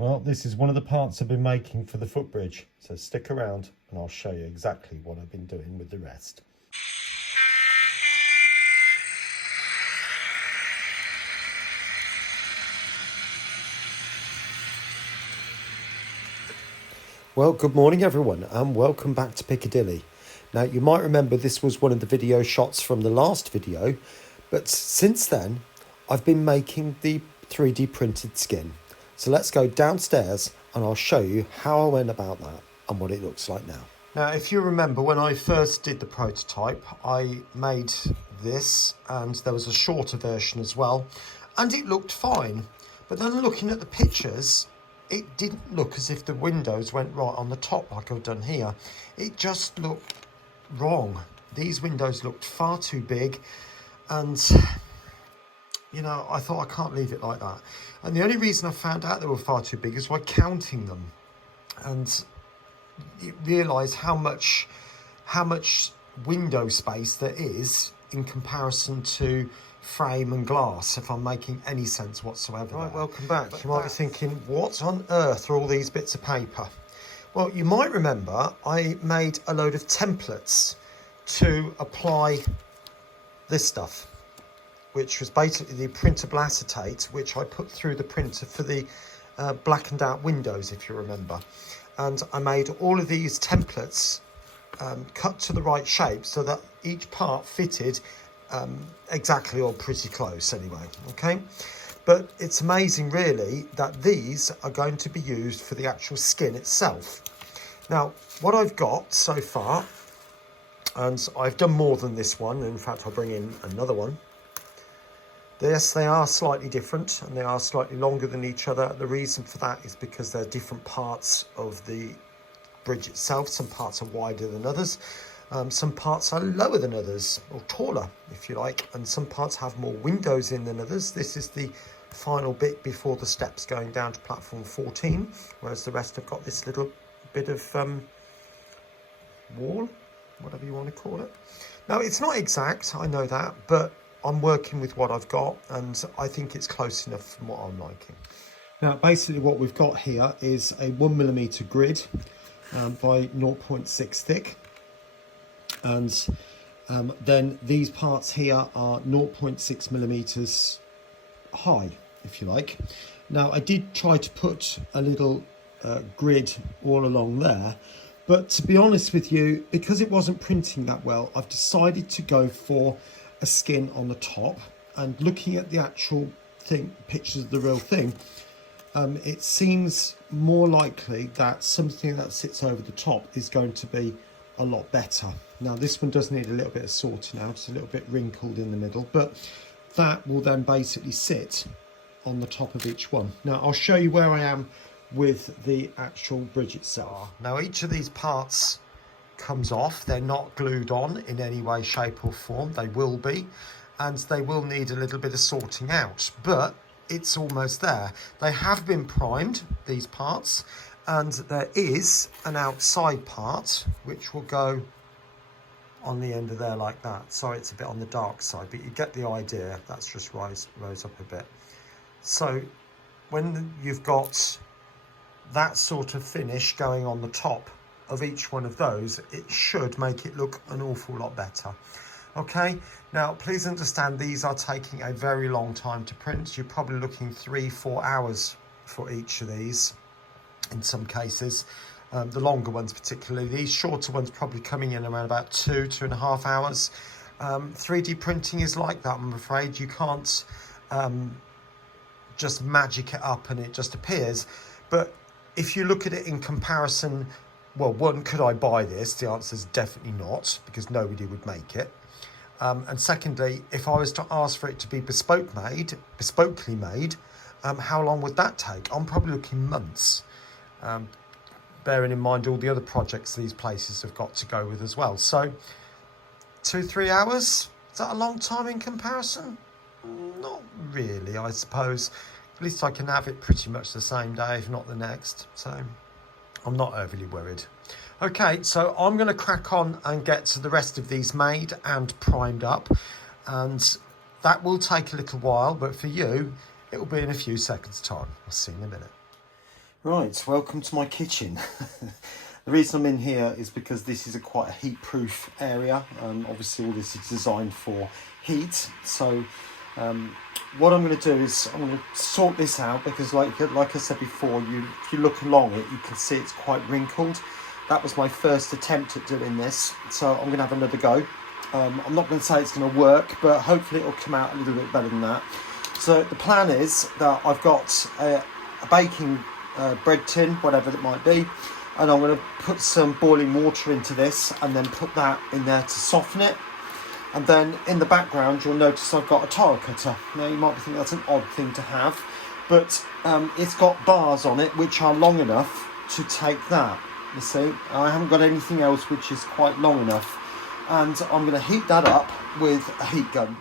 Well, this is one of the parts I've been making for the footbridge, so stick around and I'll show you exactly what I've been doing with the rest. Well, good morning everyone and welcome back to Piccadilly. Now you might remember this was one of the video shots from the last video, but since then I've been making the 3D printed skin. So let's go downstairs and I'll show you how I went about that and what it looks like now. Now if you remember when I first did the prototype, I made this and there was a shorter version as well and it looked fine. But then looking at the pictures, it didn't look as if the windows went right on the top like I've done here. It just looked wrong. These windows looked far too big and, you know, I thought I can't leave it like that. And the only reason I found out they were far too big is by counting them. And you realise how much window space there is in comparison to frame and glass, if I'm making any sense whatsoever. Right, welcome back. You might be thinking, what on earth are all these bits of paper? Well, you might remember I made a load of templates to apply this stuff, which was basically the printable acetate, which I put through the printer for the blackened out windows, if you remember. And I made all of these templates cut to the right shape so that each part fitted exactly or pretty close anyway, okay? But it's amazing really that these are going to be used for the actual skin itself. Now, what I've got so far, and I've done more than this one, in fact I'll bring in another one. Yes, they are slightly different and they are slightly longer than each other. The reason for that is because they're different parts of the bridge itself. Some parts are wider than others. Some parts are lower than others, or taller, if you like, and some parts have more windows in than others. This is the final bit before the steps going down to platform 14, whereas the rest have got this little bit of wall, whatever you want to call it. Now, it's not exact, I know that, but I'm working with what I've got, and I think it's close enough from what I'm liking. Now, basically what we've got here is a 1mm grid by 0.6 thick. And then these parts here are 0.6mm high, if you like. Now I did try to put a little grid all along there, but to be honest with you, because it wasn't printing that well, I've decided to go for a skin on the top. And looking at the actual thing, pictures of the real thing, it seems more likely that something that sits over the top is going to be a lot better. Now this one does need a little bit of sorting out, it's a little bit wrinkled in the middle, but that will then basically sit on the top of each one. Now I'll show you where I am with the actual bridge itself. Now each of these parts comes off, they're not glued on in any way, shape or form. They will be, and they will need a little bit of sorting out, but it's almost there. They have been primed, these parts, and there is an outside part which will go on the end of there like that. Sorry, it's a bit on the dark side, but you get the idea. That's just rose up a bit. So when you've got that sort of finish going on the top of each one of those, it should make it look an awful lot better. Okay, now please understand these are taking a very long time to print. You're probably looking 3-4 hours for each of these in some cases. The longer ones particularly. These shorter ones probably coming in around about 2.5 hours. 3D printing is like that, I'm afraid. You can't just magic it up and it just appears. But if you look at it in comparison, well, one, could I buy this? The answer is definitely not, because nobody would make it. And secondly, if I was to ask for it to be bespokely made, how long would that take? I'm probably looking months. Bearing in mind all the other projects these places have got to go with as well. So 2-3 hours, is that a long time in comparison? Not really, I suppose. At least I can have it pretty much the same day, if not the next. So I'm not overly worried. Okay, so I'm going to crack on and get to the rest of these made and primed up. And that will take a little while, but for you, it will be in a few seconds' time. I'll see you in a minute. Right, welcome to my kitchen. The reason I'm in here is because this is quite a heat-proof area. Obviously all this is designed for heat. So what I'm going to do is I'm going to sort this out because like I said before, if you look along it, you can see it's quite wrinkled. That was my first attempt at doing this, so I'm going to have another go. I'm not going to say it's going to work, but hopefully it'll come out a little bit better than that. So the plan is that I've got a baking bread tin, whatever it might be, and I'm going to put some boiling water into this and then put that in there to soften it. And then in the background you'll notice I've got a tile cutter. Now you might be thinking that's an odd thing to have, but it's got bars on it which are long enough to take that. You see, I haven't got anything else which is quite long enough, and I'm going to heat that up with a heat gun.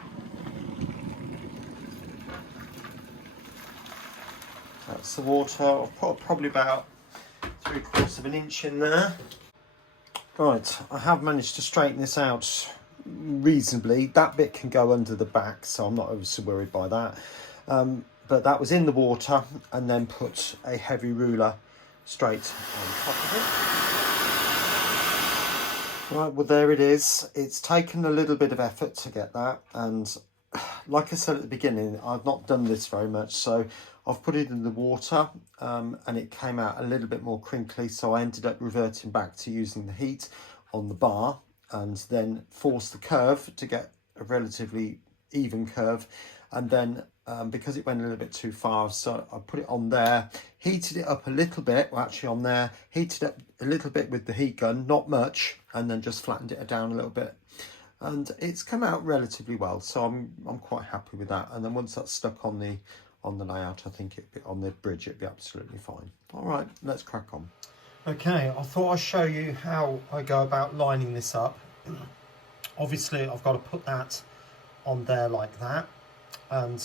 That's the water. I've put probably about 3/4 of an inch in there. Right, I have managed to straighten this out reasonably. That bit can go under the back, so I'm not so worried by that. But that was in the water, and then put a heavy ruler straight on top of it. Right, well there it is. It's taken a little bit of effort to get that, and like I said at the beginning, I've not done this very much, so I've put it in the water and it came out a little bit more crinkly, so I ended up reverting back to using the heat on the bar and then forced the curve to get a relatively even curve, and then because it went a little bit too far, so I put it on there, heated it up a little bit, well actually on there, heated up a little bit with the heat gun, not much, and then just flattened it down a little bit. And it's come out relatively well, so I'm quite happy with that. And then once that's stuck on the layout, I think it'd be on the bridge, it'd be absolutely fine. All right, let's crack on. Okay, I thought I'd show you how I go about lining this up. Obviously, I've got to put that on there like that, and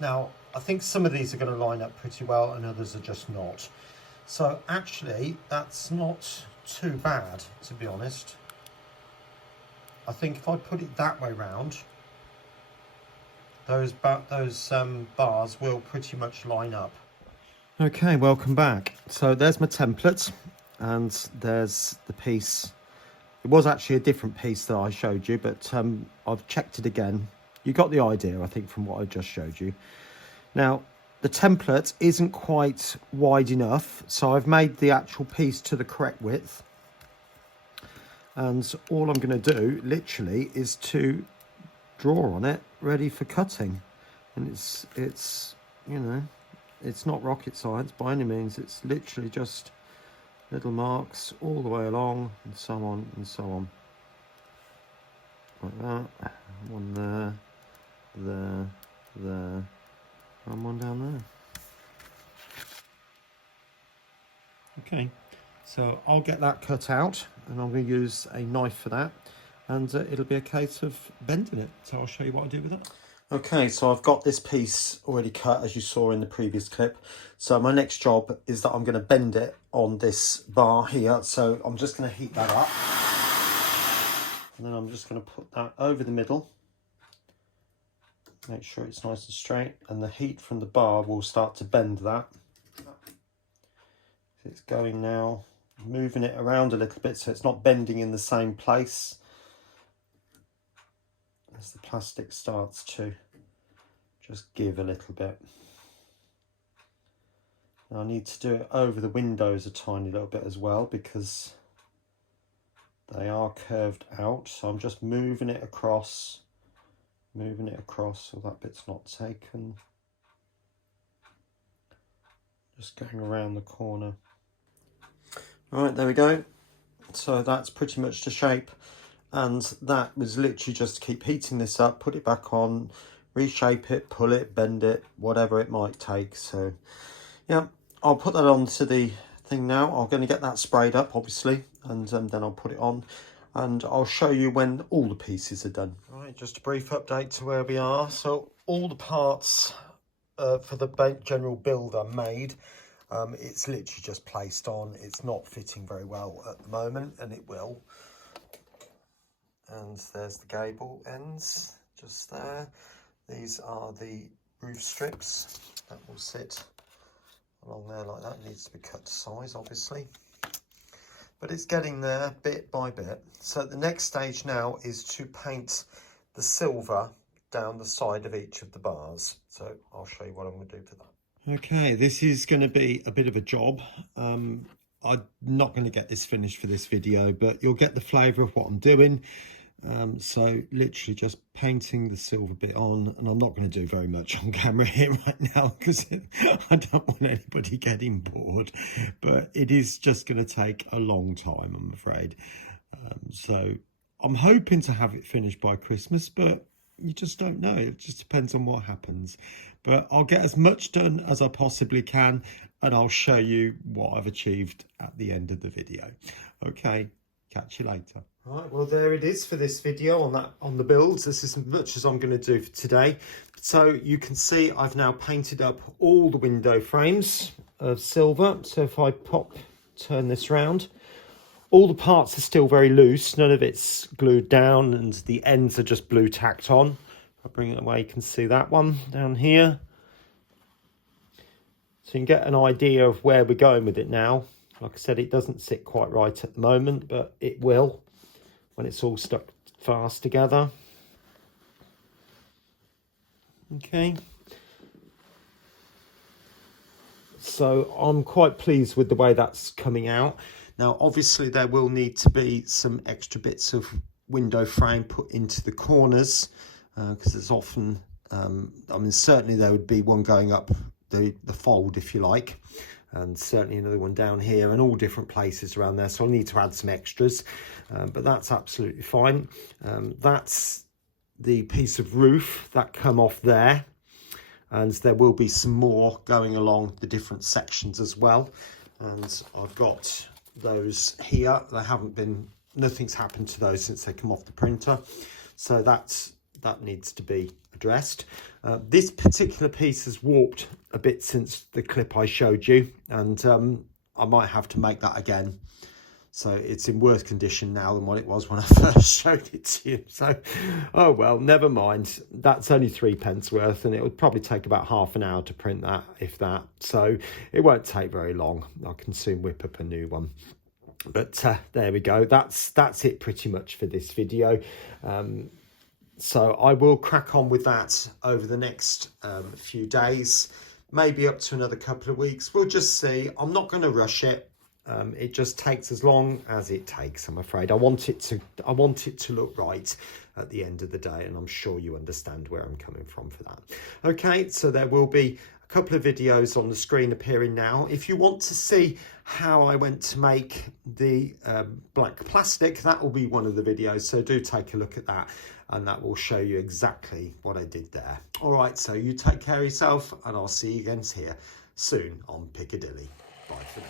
now I think some of these are going to line up pretty well, and others are just not. So actually, that's not too bad, to be honest. I think if I put it that way round, those bars will pretty much line up. Okay, welcome back. So there's my template, and there's the piece. It was actually a different piece that I showed you, but I've checked it again. You got the idea, I think, from what I just showed you. Now, the template isn't quite wide enough, so I've made the actual piece to the correct width. And all I'm going to do, literally, is to draw on it, ready for cutting. And it's you know, it's not rocket science by any means. It's literally just little marks all the way along, and so on and so on. Like that. One there, and one down there. Okay. So I'll get that cut out, and I'm going to use a knife for that, and it'll be a case of bending it. So I'll show you what I do with it. Okay, so I've got this piece already cut, as you saw in the previous clip. So my next job is that I'm going to bend it on this bar here. So I'm just going to heat that up, and then I'm just going to put that over the middle. Make sure it's nice and straight, and the heat from the bar will start to bend that. It's going now, moving it around a little bit so it's not bending in the same place as the plastic starts to just give a little bit. Now I need to do it over the windows a tiny little bit as well, because they are curved out. So I'm just moving it across so that bit's not taken. Just going around the corner. Right, there we go. So that's pretty much the shape, and that was literally just to keep heating this up, put it back on, reshape it, pull it, bend it, whatever it might take. So yeah, I'll put that onto the thing now. I'm going to get that sprayed up, obviously, and then I'll put it on, and I'll show you when all the pieces are done. Right, just a brief update to where we are. So all the parts for the general build are made. It's literally just placed on. It's not fitting very well at the moment, and it will. And there's the gable ends just there. These are the roof strips that will sit along there like that. It needs to be cut to size, obviously. But it's getting there bit by bit. So the next stage now is to paint the silver down the side of each of the bars. So I'll show you what I'm going to do for that. Okay, this is going to be a bit of a job. I'm not going to get this finished for this video, but you'll get the flavour of what I'm doing. So literally just painting the silver bit on, and I'm not going to do very much on camera here right now because I don't want anybody getting bored, but it is just going to take a long time, I'm afraid. So I'm hoping to have it finished by Christmas, but you just don't know. It just depends on what happens. But I'll get as much done as I possibly can, and I'll show you what I've achieved at the end of the video. Okay, catch you later. Right, well, there it is for this video on the builds. This is as much as I'm going to do for today. So you can see I've now painted up all the window frames of silver. So if I turn this round, all the parts are still very loose. None of it's glued down, and the ends are just blue tacked on. If I bring it away, you can see that one down here. So you can get an idea of where we're going with it now. Like I said, it doesn't sit quite right at the moment, but it will when it's all stuck fast together. Okay. So I'm quite pleased with the way that's coming out. Now, obviously, there will need to be some extra bits of window frame put into the corners because there's often, I mean, certainly there would be one going up the fold, if you like, and certainly another one down here and all different places around there. So I'll need to add some extras, but that's absolutely fine. That's the piece of roof that come off there. And there will be some more going along the different sections as well. And I've got those here. Nothing's happened to those since they come off the printer. So that needs to be addressed. This particular piece has warped a bit since the clip I showed you, and I might have to make that again. So it's in worse condition now than what it was when I first showed it to you. So, oh well, never mind. That's only 3p worth, and it would probably take about half an hour to print that, if that. So it won't take very long. I can soon whip up a new one. But there we go. That's it pretty much for this video. So I will crack on with that over the next few days, maybe up to another couple of weeks. We'll just see. I'm not going to rush it. It just takes as long as it takes, I'm afraid. I want it to look right at the end of the day, and I'm sure you understand where I'm coming from for that. Okay, so there will be a couple of videos on the screen appearing now. If you want to see how I went to make the black plastic, that will be one of the videos, so do take a look at that, and that will show you exactly what I did there. All right, so you take care of yourself, and I'll see you again here soon on Piccadilly. Bye for now.